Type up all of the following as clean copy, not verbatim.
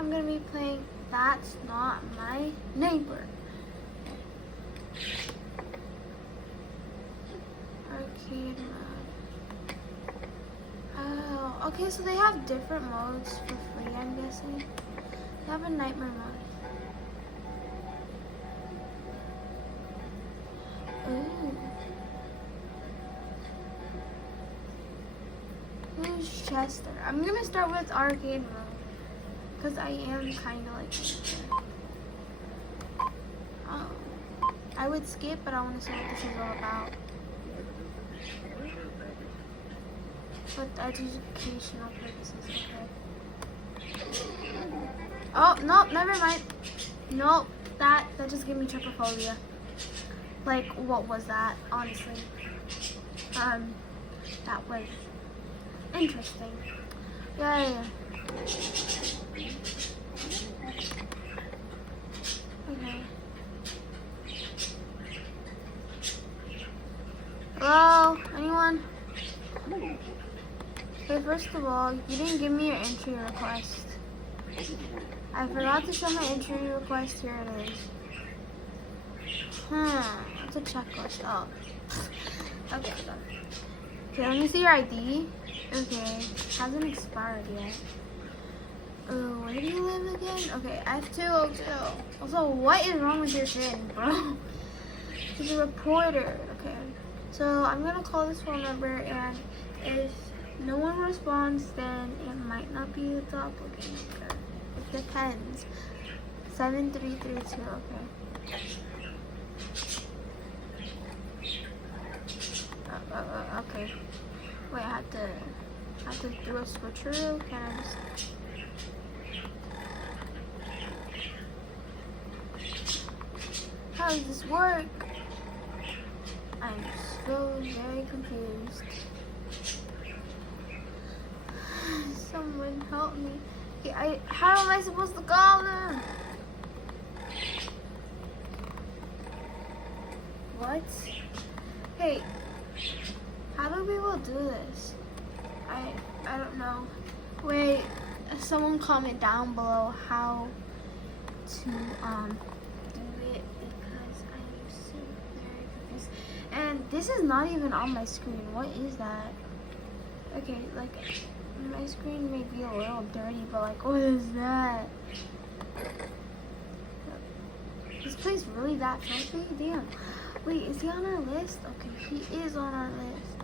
I'm gonna be playing That's Not My Neighbor. Arcade mode. Oh, okay, so they have different modes for free, I'm guessing. They have a nightmare mode. Ooh. Who's Chester? I'm gonna start with arcade mode. Because I am kind of like Chester. I would skip, but I want to see what this is all about. For educational purposes, okay. Oh, no, never mind. Nope, that just gave me trypophobia. Like, what was that, honestly? That was interesting. Yeah. Okay. Hello? Anyone? Okay, first of all, you didn't give me your entry request. I forgot to show my entry request. Here it is. It's a checklist. Oh. Okay, done. Okay, let me see your ID. Okay, hasn't expired yet. Oh, where do you live again? Okay, F202. Also, what is wrong with your chin, bro? He's a reporter. Okay, so I'm gonna call this phone number, and if no one responds, then it might not be the doppelganger. It depends. 7332. Okay. Okay. Wait, I have to do a switcheroo. Can I just? How does this work? I'm so very confused. Someone help me. Okay, how am I supposed to call them? What? Hey, how do people do this? I don't know. Wait, someone comment down below how to do it, because I'm so very confused. And this is not even on my screen. What is that? Okay, like my screen may be a little dirty, but like, what is that? This place really that filthy? Damn. Wait, is he on our list? Okay, he is on our list.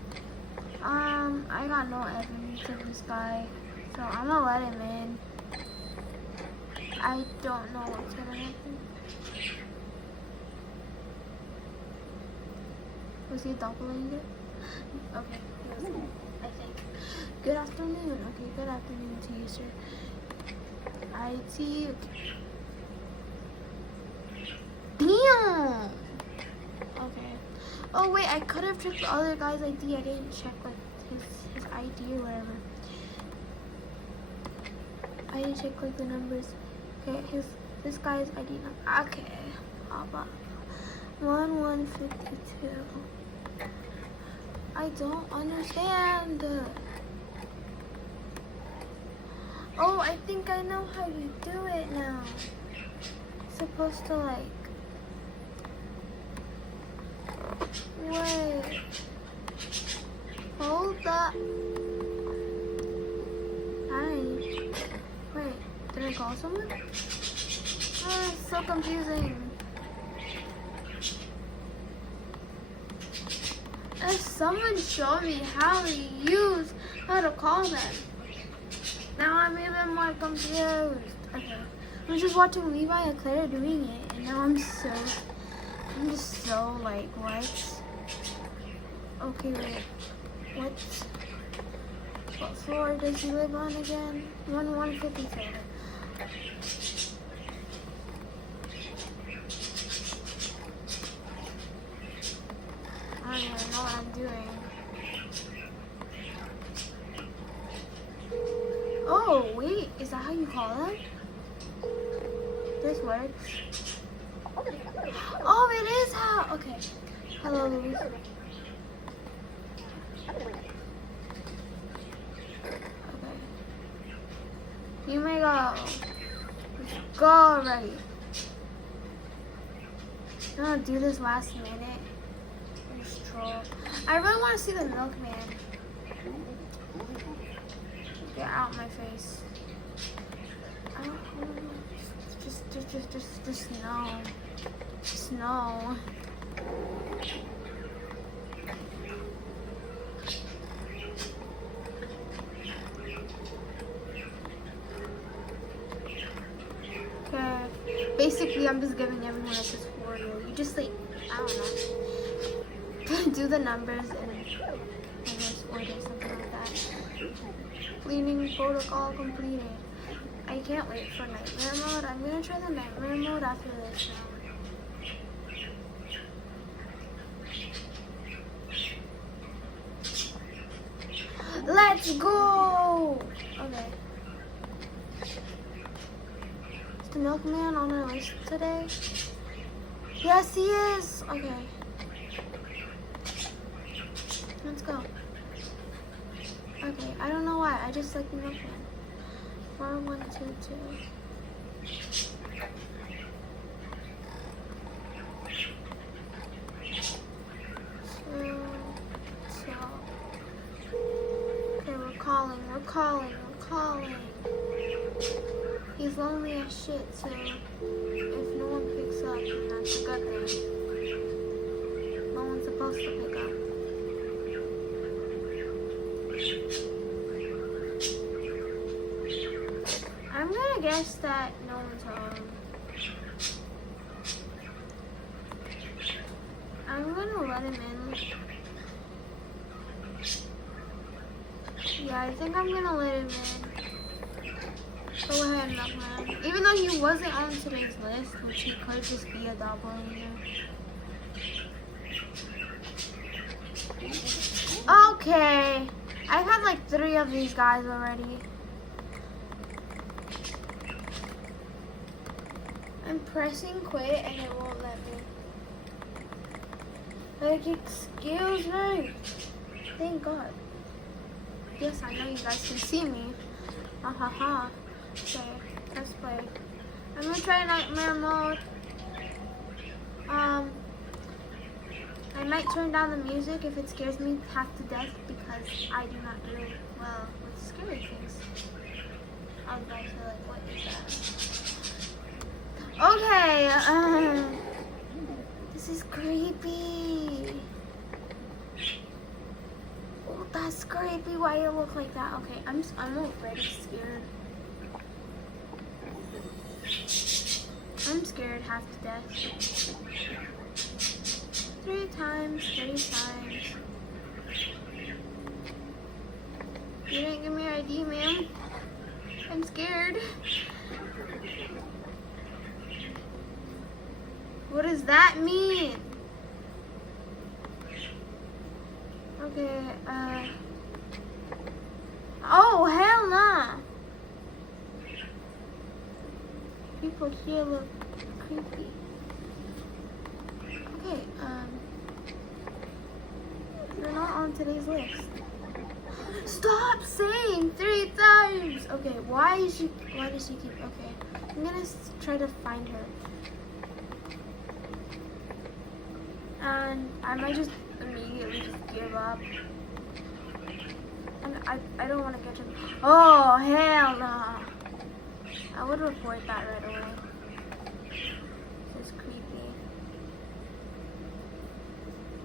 I got no evidence of this guy, so I'm gonna let him in. I don't know what's gonna happen. Was he a doppelganger? Okay, he was there, I think. Good afternoon. Okay, good afternoon to you, sir. I see you. Damn! Okay. Oh wait, I could have checked the other guy's ID. I didn't check like his ID or whatever. I didn't check like the numbers. Okay, this guy's ID number. Okay. 1152. I don't understand. Oh, I think I know how you do it now. Supposed to like. Wait. Hold up. Hi. Wait, did I call someone? Oh, it's so confusing. If someone showed me how to call them. Now I'm even more confused. Okay. I'm just watching Levi and Claire doing it, and now I'm just so like, what? Okay, wait. What floor does he live on again? 1152. I don't even know what I'm doing. Oh, wait. Is that how you call them? This works. Oh, it is how. Okay. Hello, Louise. Okay. You may go. Let's go already. I'm gonna do this last minute. Just troll. I really want to see the milkman. Get out my face. I don't know. Just no. Just no. Okay. Basically, I'm just giving everyone a tutorial. You just like, I don't know. Do the numbers in this order, something like that. Cleaning protocol completed. I can't wait for nightmare mode. I'm gonna try the nightmare mode after this now. Let's go! Okay. Is the milkman on our list today? Yes, he is! Okay. Let's go. Okay, I don't know why. I just like the milkman. 4122. Okay, we're calling. He's lonely as shit, so if no one picks up, then that's a good thing. No one's supposed to pick up. I'm gonna guess that no one's home. I'm gonna let him in. Yeah, I think I'm gonna let him in. Go ahead, milkman. Even though he wasn't on today's list, which he could just be a doppelganger. Okay. I've had like 3 of these guys already. I'm pressing quit and it won't let me. Like, excuse me. Thank God. Yes, I know you guys can see me. Ha ha ha. Okay, press play. I'm gonna try nightmare mode. I might turn down the music if it scares me half to death because I do not do well with scary things. I was about to say, like, what is that? Okay, this is creepy. Oh, that's creepy. Why you look like that? Okay, I'm already scared. I'm scared half to death. 3 times. You didn't give me your ID, ma'am. I'm scared. What does that mean? Okay, oh, hell nah. People here look creepy. Okay, you're not on today's list. Stop saying 3 times! Okay, why does she keep, okay. I'm gonna try to find her. And I might just immediately just give up. And I don't want to get him. Oh, hell no. I would report that right away. This is creepy.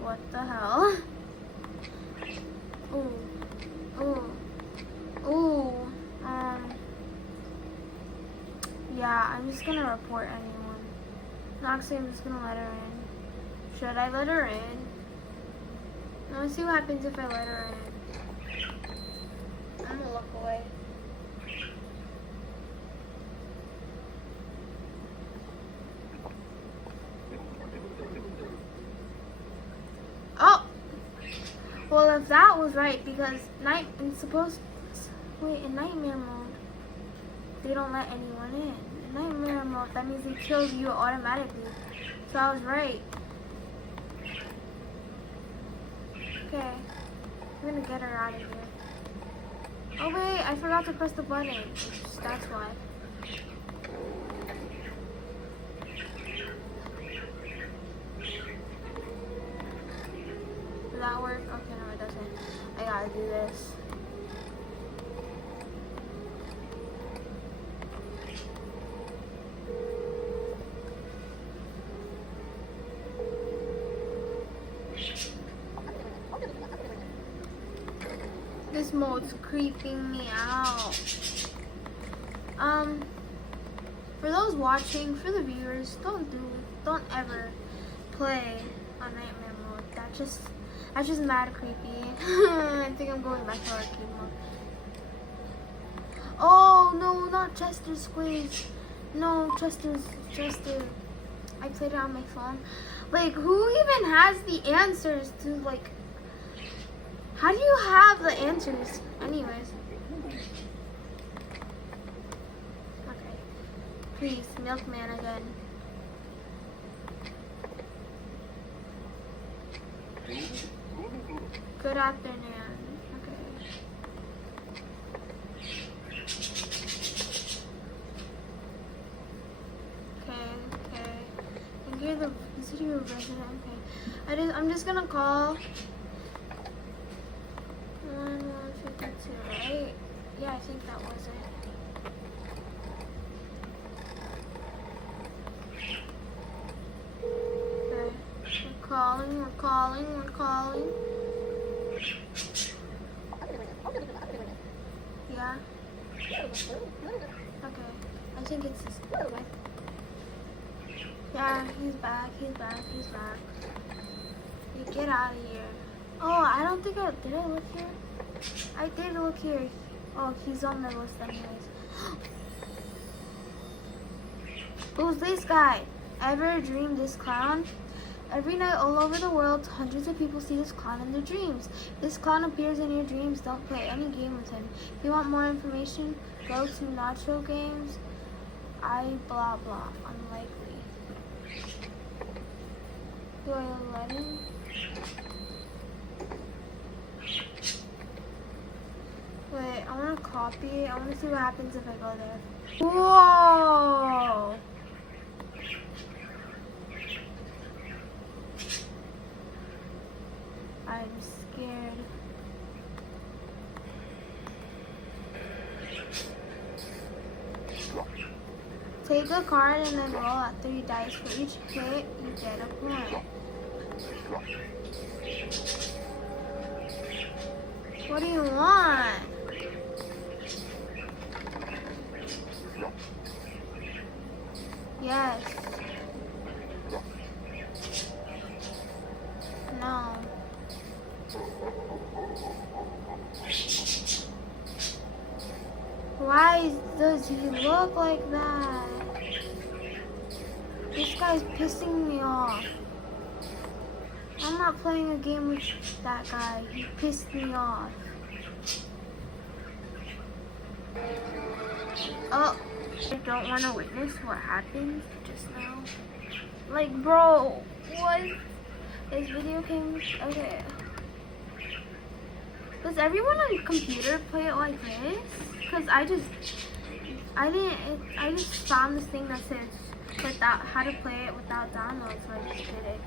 What the hell? Ooh. Yeah, I'm just gonna report anyone. Noxie, I'm just gonna let her in. Should I let her in? Let's see what happens if I let her in. I'm gonna look away. Oh! Well, if that was right, because in nightmare mode, they don't let anyone in. In nightmare mode, that means they kill you automatically. So I was right. Okay, I'm gonna get her out of here. Oh wait, I forgot to press the button. That's why. this mode's creeping me out. For those watching, for the viewers, don't ever play on Nightmare mode. That's just mad creepy. I think I'm going back to arcade mode. Oh no, not Chester Squeeze. No, Chester. I played it on my phone. Like, who even has the answers to, like, how do you have the answers? Anyways. Okay. Please, Milkman again. Good afternoon. Okay. And you're the city resident. Okay. I'm just gonna call 1152, right? Yeah, I think that was it. Okay. We're calling. Yeah. Okay. I think it's this guy. Yeah, he's back. You get out of here. Oh, I don't think did I look here? I did look here. Oh, he's on the list anyways. Who's this guy? Ever dreamed this clown? Every night all over the world, hundreds of people see this clown in their dreams. This clown appears in your dreams. Don't play any game with him. If you want more information, go to Nacho Games. Blah blah. Unlikely. Do I let him? Wait, I want to copy. I want to see what happens if I go there. Whoa! I'm scared. Take a card and then roll out 3 dice. For each hit, you get a point. What do you want? Yes. No. Why does he look like that? This guy's pissing me off. I'm not playing a game with that guy. He pissed me off. Oh, I don't want to witness what happened just now. Like, bro, what? This video came. Okay. Does everyone on the computer play it like this? Because I just found this thing that says how to play it without download, so I just did it.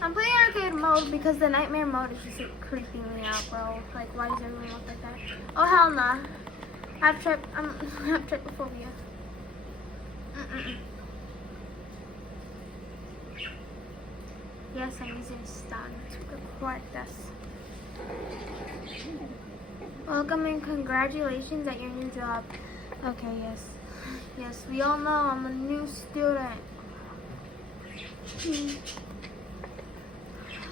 I'm playing arcade mode because the nightmare mode is just like, creeping me out, bro. Like, why does everyone look like that? Oh, hell nah. I have trypophobia. Yes, I'm using stun to record this. Welcome and congratulations at your new job. Okay, yes. Yes, we all know I'm a new student.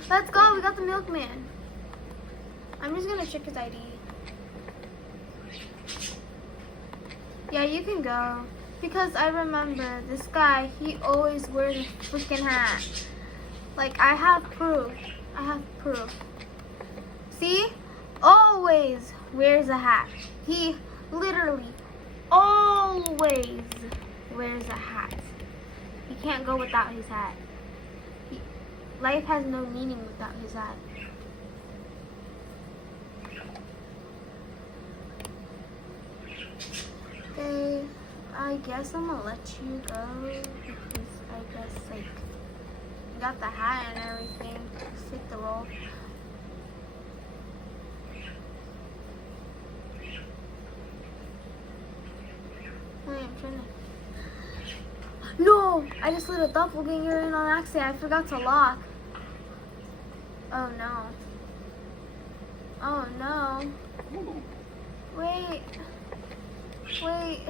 Let's go, we got the milkman. I'm just gonna check his ID. Yeah, you can go. Because I remember this guy, he always wears a freaking hat. Like, I have proof. See? Always wears a hat. He literally always wears a hat. He can't go without his hat. Life has no meaning without his hat. Okay, I guess I'm gonna let you go because I guess like you got the hat and everything. Just take the roll. Wait, I'm trying to. No! I just lit a doppelganger in on accident. I forgot to lock. Oh no. Oh no. Wait. Wait.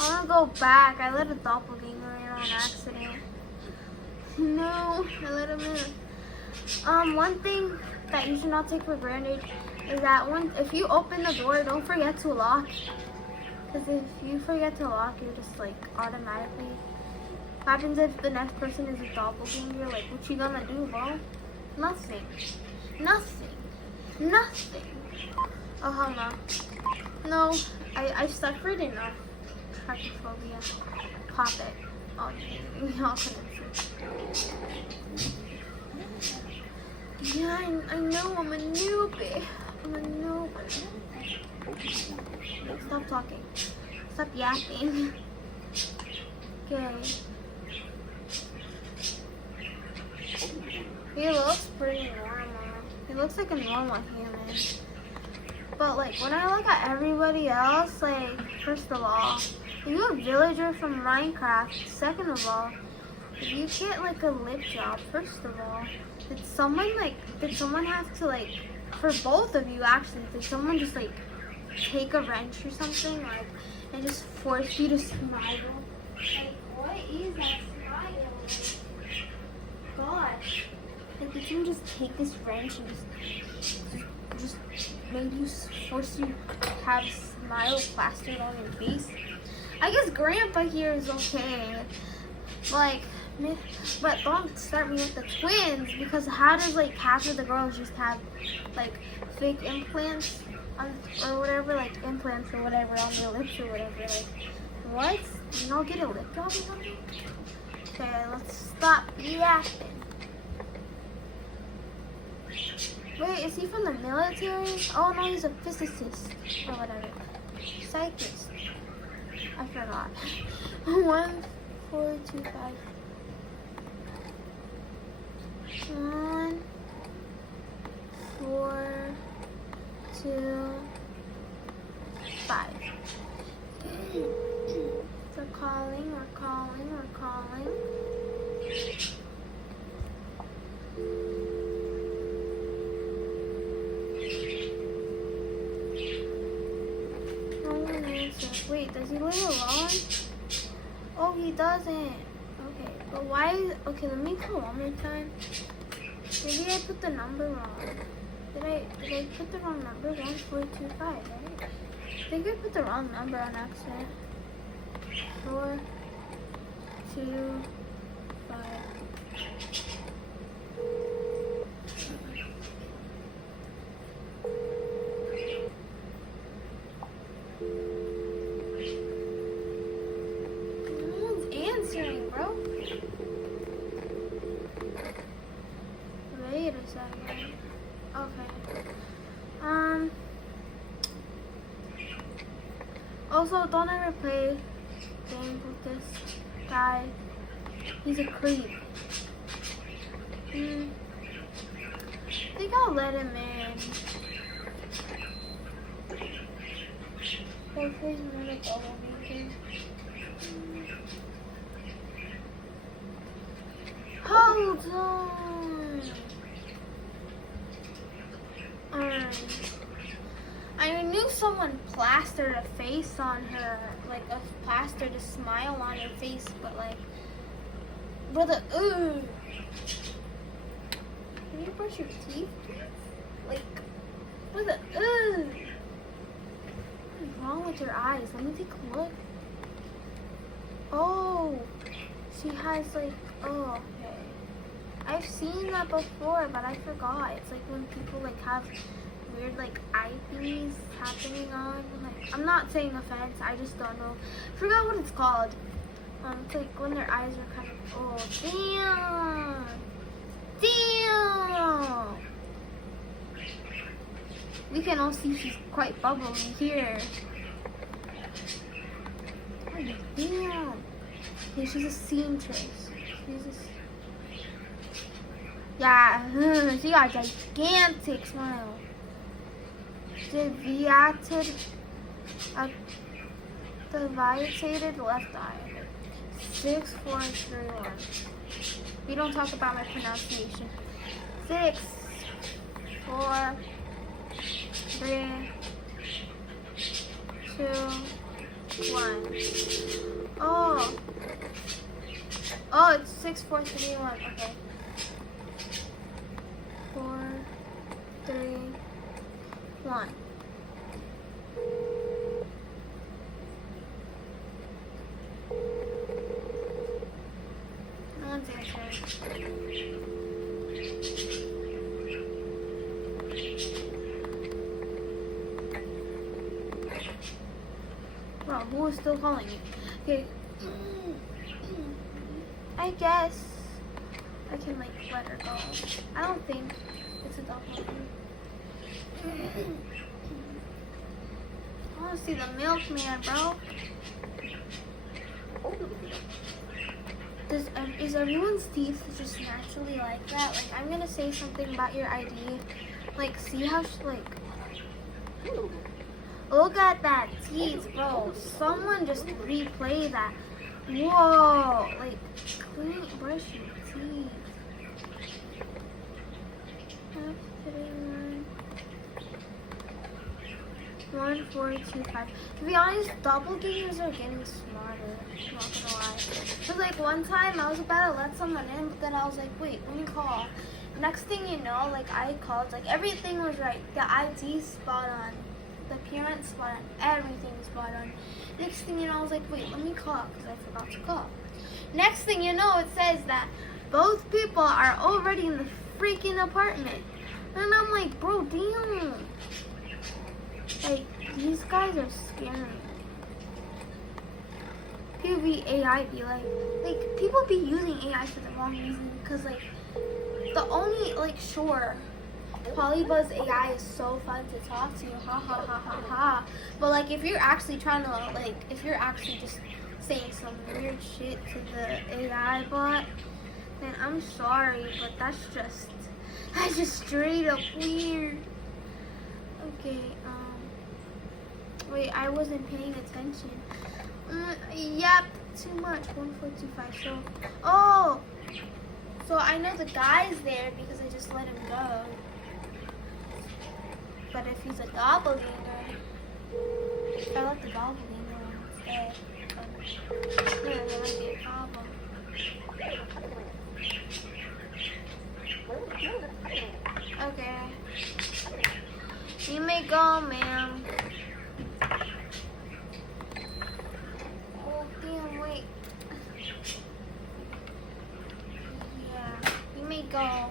I wanna go back. I let a doppelganger in on accident. No, I let him in. One thing that you should not take for granted is that if you open the door, don't forget to lock. Because if you forget to lock, you're just like automatically. What happens if the next person is a doppelganger? Like, what you gonna do, bro? Nothing. Nothing. Nothing. Oh, hell no. No, I suffered enough. Trypophobia. Pop it. Oh, y'all couldn't see. Yeah, I know. I'm a newbie. I'm a newbie. Stop talking. Stop yapping. Okay. He looks pretty normal. He looks like a normal human. But like when I look at everybody else, like first of all, if you're a villager from Minecraft, second of all, if you get like a lip job, first of all, did someone have to like, for both of you actually, did someone just like take a wrench or something like and just force you to smile? Like what is that smile? Gosh. Like did someone just take this wrench and just made you, force you to have smile plastered on your face? I guess Grandpa here is okay. Like, but don't start me with the twins, because how does like half of the girls just have like fake implants on, or whatever, like implants or whatever on their lips or whatever? Like, what? You don't get a lip job or something? Okay, let's stop yapping. Wait, is he from the military? Oh no, he's a physicist or whatever. Psychist. I forgot. 1, 4, 2, 5. 1, 4, 2, 5. We're calling. Wait, does he live alone? Oh, he doesn't. Okay, but why? Okay, let me call one more time. Maybe I put the number wrong. Did I put the wrong number? 1425, right? I think I put the wrong number on accident. 4, 2, 5. Wait a second. Okay. Also, don't ever play games with this guy. He's a creep. I think I'll let him in. Hopefully he's gonna double beacon. Hold on. I knew someone plastered a face on her, like a plastered a smile on her face, but like, brother, can you brush your teeth, please? Like, brother, what is wrong with your eyes? Let me take a look. Oh, she has like, oh, okay. I've seen that before, but I forgot. It's like when people like have weird like eye thingies happening on. Like, I'm not saying offense, I just don't know. Forgot what it's called. It's like when their eyes are kind of, oh, damn. We can all see she's quite bubbly here. Oh, damn. Okay, she's a seamstress. Yeah, she got a gigantic smile. Deviated left eye. 6, 4, 3, 1. We don't talk about my pronunciation. 6, 4, 3, 2, 1. Oh. Oh, it's 6, 4, 3, 1. Okay. 4, 3, 1. No one's answering. Bro, who is still calling me? Okay. I guess I can like let her go. I don't think it's a doppelganger. I want to see the milkman, bro. Is everyone's teeth just naturally like that? Like, I'm gonna say something about your ID. Like, see how like. Look at that teeth, bro. Someone just replay that. Whoa, like clean, brush your teeth. 1, 4, 2, 5. To be honest, doppelgangers are getting smarter. I'm not gonna lie. Cause like one time I was about to let someone in, but then I was like, wait, let me call. Next thing you know, like I called, like everything was right. The ID spot on, the appearance spot on, everything spot on. Next thing you know, I was like, wait, let me call, because I forgot to call. Next thing you know, it says that both people are already in the freaking apartment. And I'm like, bro, damn. Like, these guys are scary. People be AI be like, people be using AI for the wrong reason. Because, like, the only, like, sure, Polybuzz AI is so fun to talk to, ha ha ha ha ha. But like if you're actually trying to like, if you're actually just saying some weird shit to the AI bot, then I'm sorry, but that's just straight up weird. Okay, wait, I wasn't paying attention. Yep, too much. 1, 4, 2, 5. So, oh, so I know the guy's there because I just let him go. But if he's a doppelganger, if I let the doppelganger instead, then there might be a problem. Okay. You may go, ma'am. Oh, damn, wait. Yeah, you may go.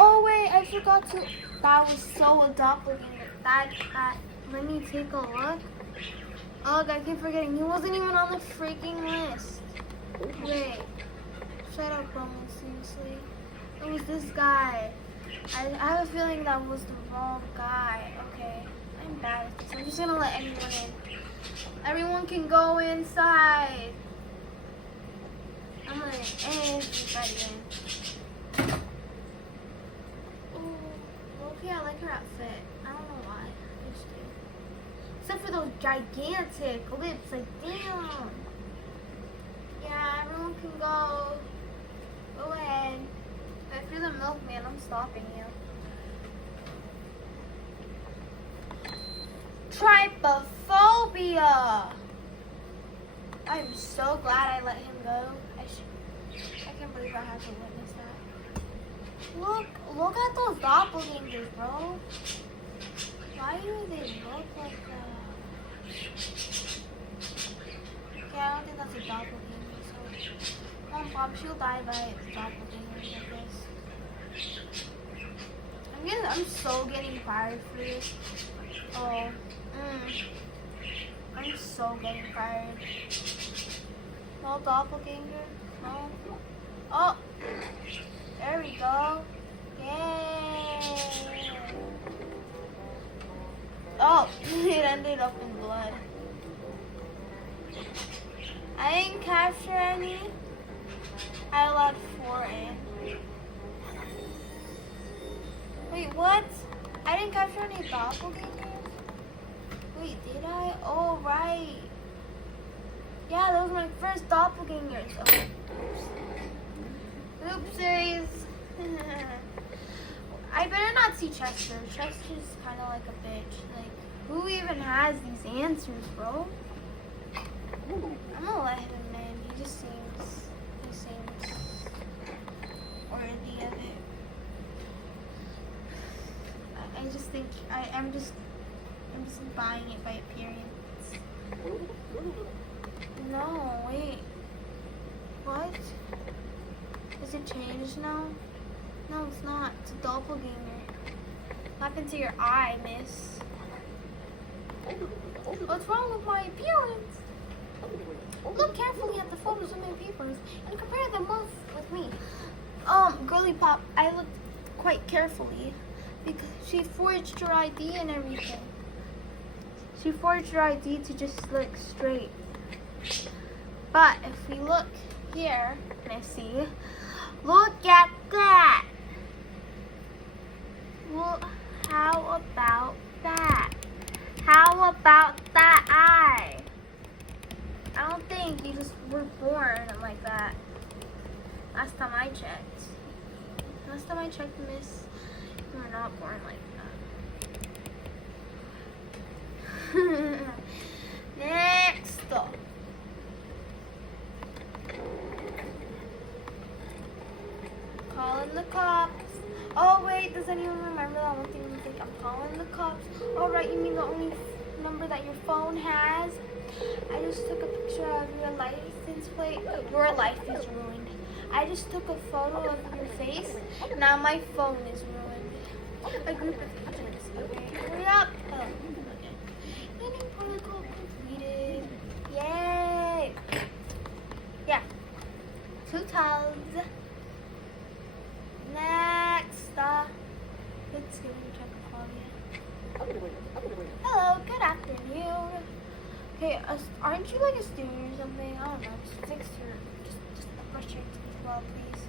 Oh wait, I forgot to. That was so a doppelganger. That. Let me take a look. Oh, I keep forgetting. He wasn't even on the freaking list. Wait. Shut up, bro. Seriously. It was this guy. I have a feeling that was the wrong guy. Okay. I'm bad at this. I'm just gonna let everyone in. Everyone can go inside. I'm letting everybody in. Yeah, I like her outfit. I don't know why. I just do. Except for those gigantic lips. Like, damn. Yeah, everyone can go. Go ahead. But if you're the milkman, I'm stopping you. Trypophobia. I'm so glad I let him go. I can't believe I had to witness that. Look at those doppelgangers, bro. Why do they look like that? Okay, I don't think that's a doppelganger, so Mom, she'll die by doppelgangers like this. I'm so getting fired for this. Oh, I'm so getting fired. No doppelganger? No? Oh! There we go. Yay! Oh, it ended up in blood. I didn't capture any. I allowed 4 in. Wait, what? I didn't capture any doppelgangers? Wait, did I? Oh, right. Yeah, that was my first doppelgangers. Oh, oops. Oopsies. I better not see Chester. Chester's kind of like a bitch. Like, who even has these answers, bro? I'm gonna let him in. He seems worthy of it. I just think I'm just buying it by appearance. No, wait. What? Is it changed now? No, it's not. It's a doppelganger. What happened to your eye, miss? What's wrong with my appearance? Look carefully at the photos in my papers and compare them both with me. Girly Pop, I looked quite carefully because she forged her ID and everything. She forged her ID to just look straight. But if we look here, Missy, look at that. Well, how about that? How about that eye? I don't think you just were born like that. Last time I checked. Miss, you were not born like that. Next up. Calling the cops. Oh wait, does anyone remember that one thing? You think I'm calling the cops? Oh right, you mean the only number that your phone has? I just took a picture of your license plate. Your life is ruined. I just took a photo of your face. Now my phone is ruined. A group of agents. Okay, hurry up. Oh, okay. Landing protocol completed. Yay! Yeah. 2 tubs. Next, let's give him Czechoslovakia. Hello, good afternoon. Okay, aren't you like a student or something? I don't know. Just fix your, just brush your teeth well, please.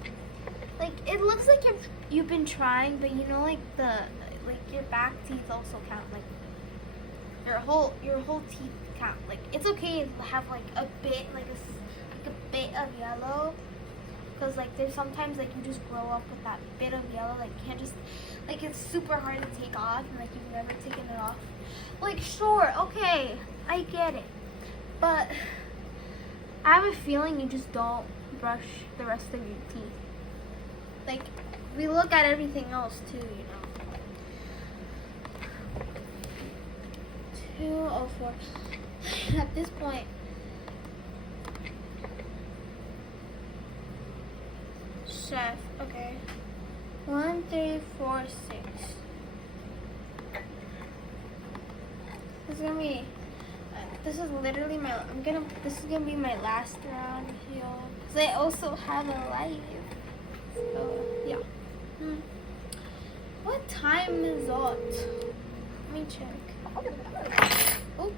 Like it looks like you've been trying, but you know, like your back teeth also count. Like your whole teeth count. Like it's okay to have like a bit, like a bit of yellow. Because like there's sometimes like you just grow up with that bit of yellow, like you can't just, like it's super hard to take off and like you've never taken it off. Like sure, okay, I get it. But I have a feeling you just don't brush the rest of your teeth. Like we look at everything else too, you know. 204. At this point, chef, okay. 1, 3, 4, 6. This is gonna be. This is literally my. This is gonna be my last round here. Cause I also have a life. So yeah. What time is it? Let me check. Oh.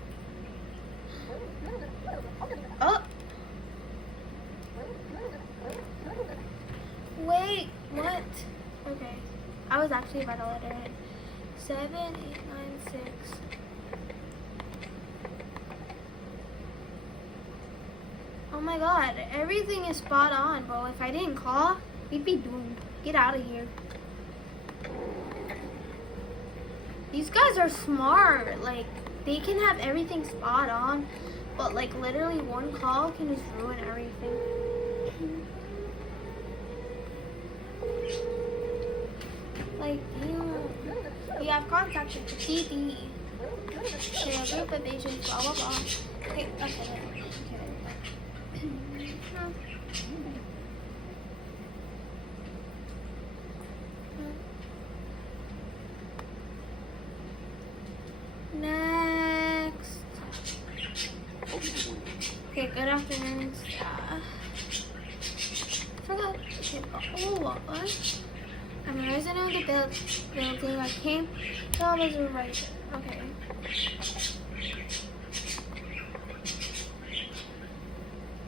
Oh. Wait, what? Okay. I was actually about to let her in. 7, 8, 9, 6. Oh my god, everything is spot on, bro. If I didn't call, we'd be doomed. Get out of here. These guys are smart. Like, they can have everything spot on, but like literally one call can just ruin everything. Like, you have contacted the TD. Okay, a group of agents, blah, blah, blah. Okay, okay. Next. Okay, good afternoon. Forgot. Okay, oh, what? I'm a resident of the building. I came from as a writer. Okay.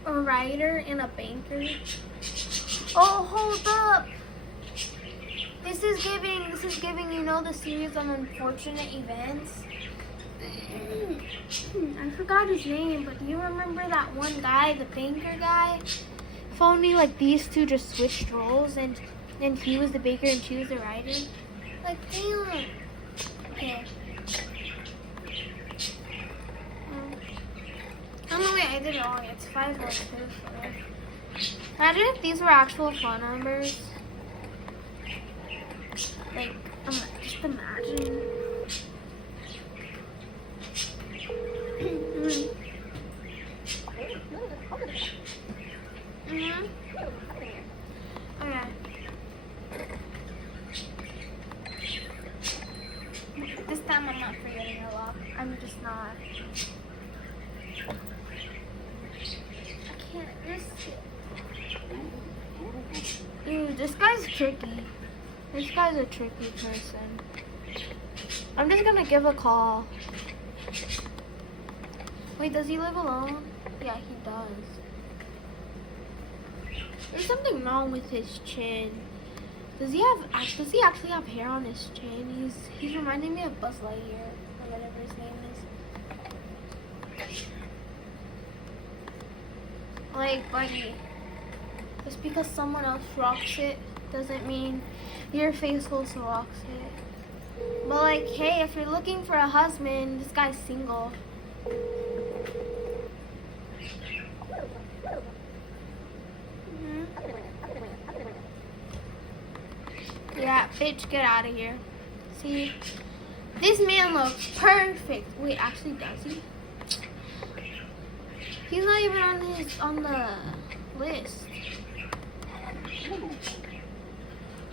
A writer and a banker. Oh, hold up. This is giving, you know, the series of unfortunate events. I forgot his name, but do you remember that one guy, the banker guy? If only like these two just switched roles and he was the baker and she was the writer. Like, damn. Okay. Oh no, wait, I did it wrong. It's 512. Imagine if these were actual phone numbers. Like, just imagine. Okay. This time I'm not forgetting a lock. I'm just not. I can't risk it. Dude, this guy's tricky. This guy's a tricky person. I'm just gonna give a call. Wait, does he live alone? Yeah, he does. There's something wrong with his chin. Does he actually have hair on his chin? He's reminding me of Buzz Lightyear or whatever his name is. Like, buddy, just because someone else rocks it doesn't mean your face also rocks it. But like, hey, if you're looking for a husband, this guy's single. Yeah, bitch, get out of here. See, this man looks perfect. Wait, actually, does he? He's not even on the list.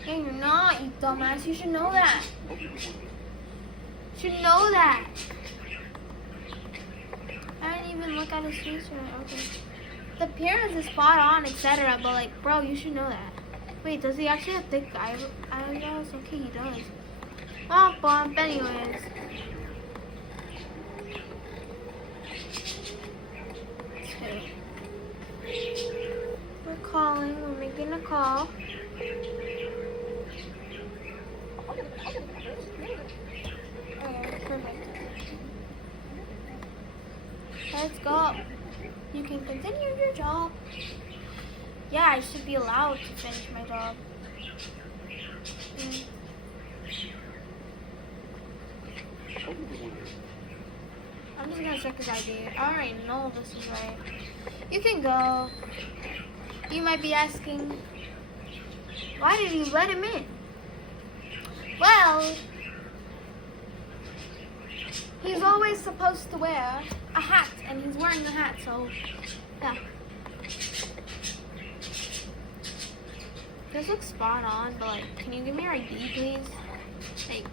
Yeah, you're not, you dumbass. You should know that. You should know that. I didn't even look at his face right. Okay. The appearance is spot on, etc. But like, bro, you should know that. Wait, does he actually have thick eyebrows? Okay, he does. Oh, bump. Anyways. Okay. We're calling. We're making a call. Okay, perfect. Let's go. You can continue your job. Yeah, I should be allowed to finish my job. I'm just gonna check his ID. I already know this is right. You can go. You might be asking, why did you let him in? Well, he's always supposed to wear a hat, and he's wearing the hat, so yeah. This looks spot on, but like, can you give me your ID, please? Like,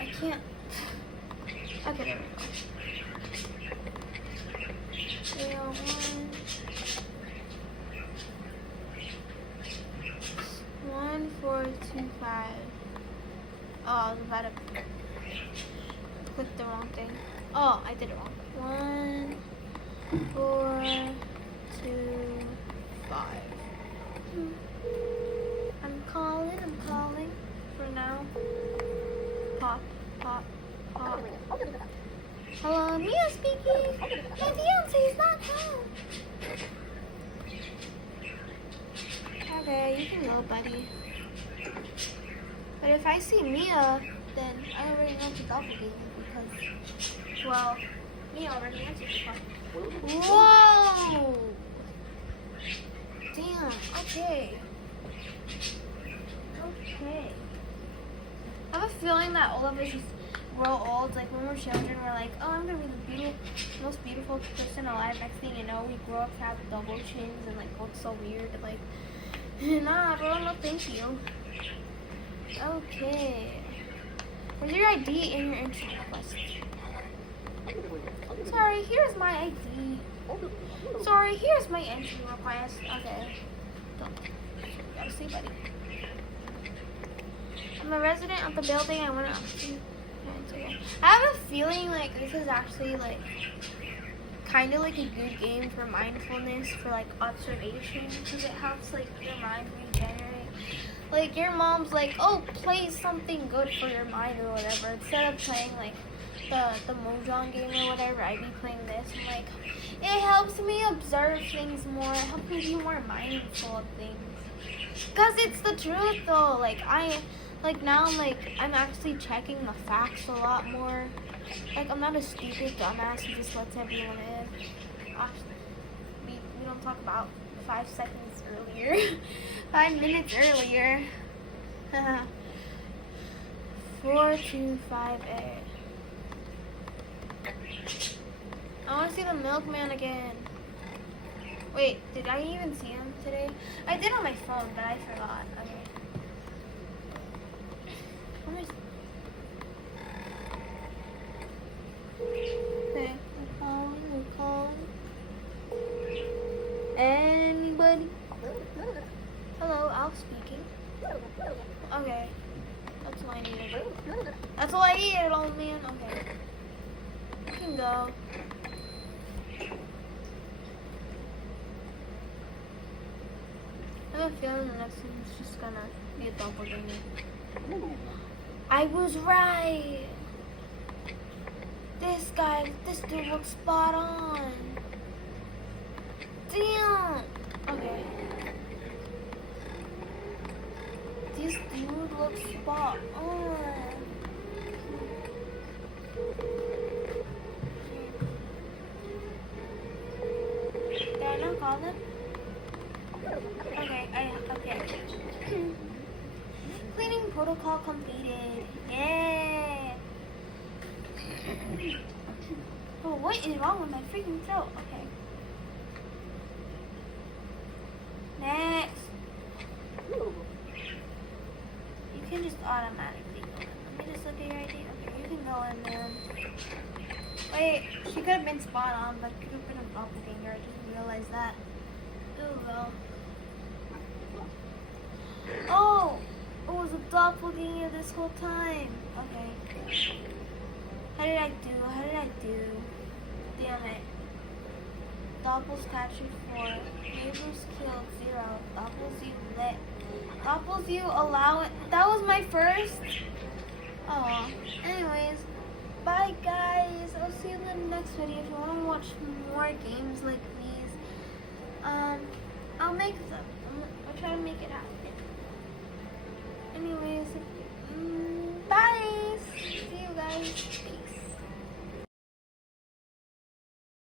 I can't. Okay, there we go. 301 1425. Oh, I was about to click the wrong thing. Oh, I did it wrong. 1 4 2 5. I'm calling for now. Pop. Hello, Mia speaking. Hey, Beyonce's not home. Okay, you can go, buddy. But if I see Mia, then I already know to doppelganger because, well, Mia already answered the phone. Whoa! Damn, okay. I have a feeling that all of us just grow old. Like when we're children, we're like, oh, I'm gonna be the most beautiful person alive. Next thing you know, we grow up to have double chins and like look so weird. Like, nah, bro, no thank you. Okay. Where's your ID and your entry request? Sorry, here's my ID. Sorry, here's my entry request. Okay. Gotta see, buddy. I'm a resident of the building. I want to. Okay. I have a feeling like this is actually like kind of like a good game for mindfulness, for like observation, because it helps like your mind regenerate. Like your mom's like, oh, play something good for your mind or whatever, instead of playing like the Mojang game or whatever, I be playing this. I'm like, it helps me observe things more. It helps me be more mindful of things. Cause it's the truth though. Like now I'm actually checking the facts a lot more. Like I'm not a stupid dumbass who just lets everyone in. We don't talk about 5 seconds earlier, 5 minutes earlier. 425A. I want to see the milkman again. Wait, did I even see him today? I did on my phone, but I forgot. Okay. Okay, we're calling. Anybody? Hello, Al speaking. Okay. That's all I needed. That's all I needed, old man. Okay. You can go. I have a feeling the next one's just gonna be a doppelganger. I was right! This dude looks spot on. Damn! Okay. This dude looks spot on. Did I not call them? Okay. Cleaning protocol completed. Yeah. Oh, what is wrong with my freaking throat? Okay. Next. You can just automatically go in. Let me just look at your ID. Okay, you can go in there. Wait, she could have been spot on, but could have been a doppelganger. I just realized that. Oh well. Oh! It was a doppelganger this whole time. Okay. How did I do? Damn it. Doppels captured 4. Neighbors killed 0. Doppels you lit. Doppels you allow it. That was my first? Oh. Anyways. Bye guys. I'll see you in the next video. If you want to watch more games like these, I'll make them. I'll try to make it happen. Anyways, bye. See you guys.